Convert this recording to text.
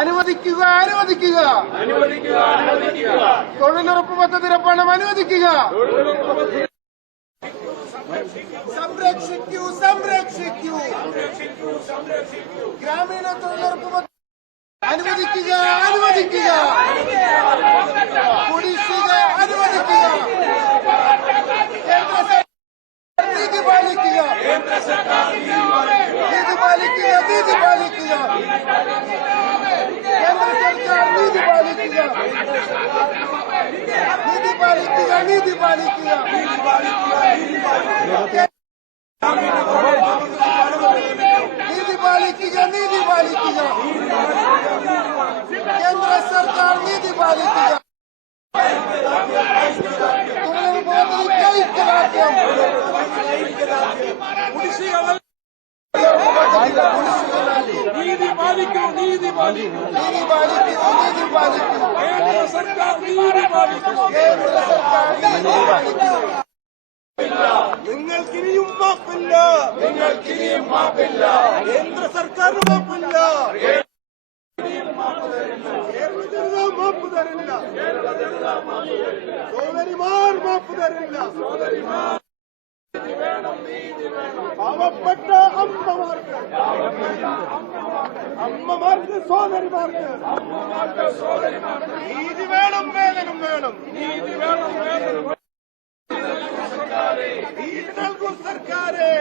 അനുവദിക്കുക അനുവദിക്കുക തൊഴിലുറപ്പ് പദ്ധതിയുടെ പണം അനുവദിക്കുക. സംരക്ഷിക്കൂ സംരക്ഷിക്കൂ ഗ്രാമീണ തൊഴിലുറപ്പ് പദ്ധതി അനുവദിക്കുക അനുവദിക്കുക കുടിശ്ശിക അനുവദിക്കുക. കേന്ദ്ര സർക്കാർ നീതി പാലിക്കുക നീതി പാലിക്കുക നീതി പാലിക്കുക. കേന്ദ്ര സർക്കാർ നീതി പാലിക്കുക നീതി പാലിക്കുക നീതി പാലിക്കുക. നീതി പാലിക്കുക നീതി പാലിക്കുക. കേന്ദ്ര സർക്കാർ നീതി പാലിക്കുക. ഐക്യദാർഢ്യം നീതി പാലിക്കൂ നീതി പാലിക്കൂ നീതി പാലിക്കുക നീതി പാലിക്കുക. കേന്ദ്ര സർക്കാർ നീതി പാലിക്കൂ. കേന്ദ്ര സർക്കാർ നീതി പാലിക്കുക. നിങ്ങൾക്കിനിയും മാപ്പില്ല നിങ്ങൾക്കിനിയും മാപ്പില്ല. കേന്ദ്ര സർക്കാർ മാപ്പില്ല. മാപ്പ് തരില്ല സോദരിമാർ മാപ്പ് തരില്ല. പാവപ്പെട്ട അമ്മമാർക്ക് സോദരിമാർക്ക് നീതി വേണം വേതനം വേണം. നീതി വേണം വേതനം നീതി നൽകൂ സർക്കാരെ.